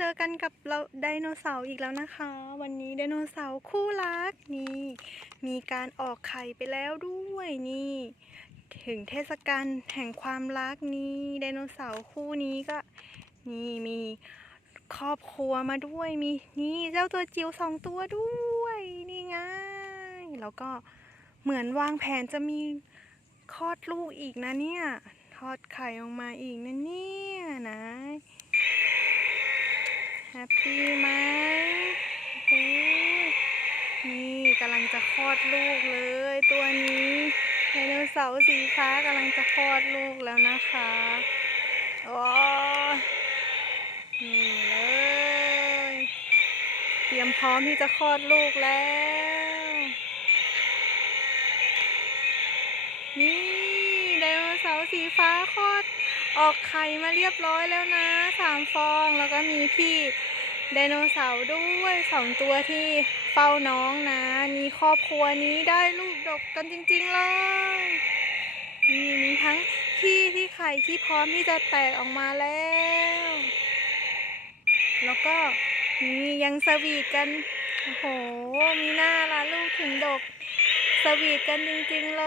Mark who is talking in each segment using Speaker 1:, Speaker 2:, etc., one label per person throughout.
Speaker 1: เจอกันกับเราไดโนเสาร์อีกแล้วนะคะ วันนี้ไดโนเสาร์คู่รักนี่มีการออกไข่ไปแล้วด้วยนี่ ถึงเทศกาลแห่งความรักนี่ไดโนเสาร์คู่นี้ก็นี่มีครอบครัวมาด้วยมีนี่เจ้าตัวจิ๋วสองตัวด้วยนี่ไงแล้วก็เหมือนวางแผนจะมีคลอดลูกอีกนะเนี่ยทอดไข่ออกมาอีกนะเนี่ยนะ แฮปปี้ไหมนี่กำลังจะคลอดลูกเลย ตัวนี้ไดโนเสาร์สีฟ้ากำลังจะคลอดลูกแล้วนะคะโอ้นี่เลย เตรียมพร้อมที่จะคลอดลูกแล้ว นี่ไดโนเสาร์สีฟ้าคลอด ออกไข่มาเรียบร้อยแล้วนะสามฟองแล้วก็มีพี่ไดโนเสาร์ด้วยสองตัวที่เฝ้าน้องนะ นี่ครอบครัวนี้ได้ลูกดกกันจริงๆเลยนี่มีทั้งพี่ที่ไข่ที่พร้อมที่จะแตกออกมาแล้ว แล้วก็นี่ยังสวีทกันโอ้โหมีหน้าละลูกถึงดกสวีทกันจริงๆเล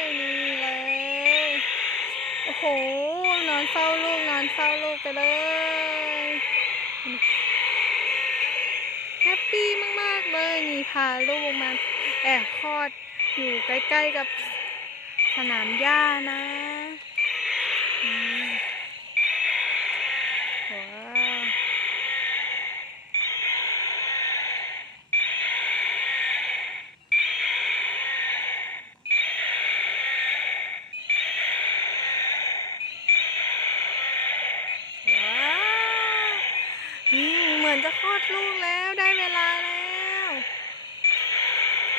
Speaker 1: ยนี่เลย โอ้โห นอนเฝ้าลูก นอนเฝ้าลูกไปเลย แฮปปี้มาก ๆ เลยนี่พาลูกมาแอบคลอดอยู่ใกล้ ๆ กับสนามหญ้านะอืมว้าวว้าวนี่เหมื อนจะคลอดลูกแล้วได้เวลาแล้ว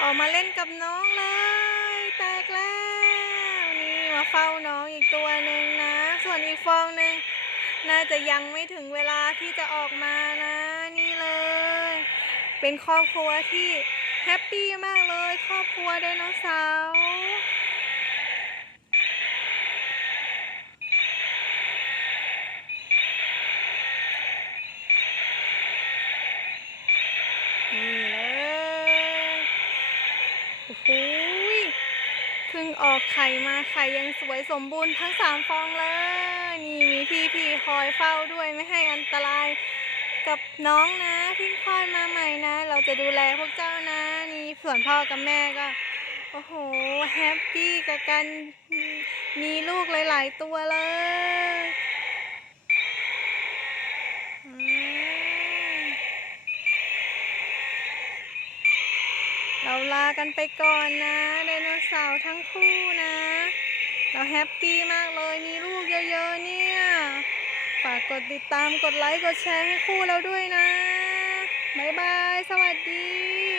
Speaker 1: ออกมาเล่นกับน้องเลย แตกแล้ว นี่มาเฝ้าน้องอีกตัวหนึ่งนะ ส่วนอีกฟองหนึ่งน่าจะยังไม่ถึงเวลาที่จะออกมานะนี่เลย เป็นครอบครัวที่แฮปปี้มากเลย ครอบครัวไดโนเสาร์ พิ่งออกไข่มาไข่ยังสวยสมบูรณ์ทั้งสามฟองเลย นี่มีพี่พี่คอยเฝ้าด้วยไม่ให้อันตรายกับน้องนะเพิ่งคลอดมาใหม่นะ เราจะดูแลพวกเจ้านะ นี่ส่วนพ่อกับแม่ก็โอ้โหแฮปปี้กับการมีลูกหลาย ๆ ตัวเลยอืมเรา ลากันไปก่อนนะไดโนเสาร์ทั้งคู่นะ เราแฮปปี้มากเลยมีลูกเยอะๆเนี่ย ฝากกดติดตามกดไลค์กดแชร์ให้คู่เราด้วยนะ บ๊ายบาย สวัสดี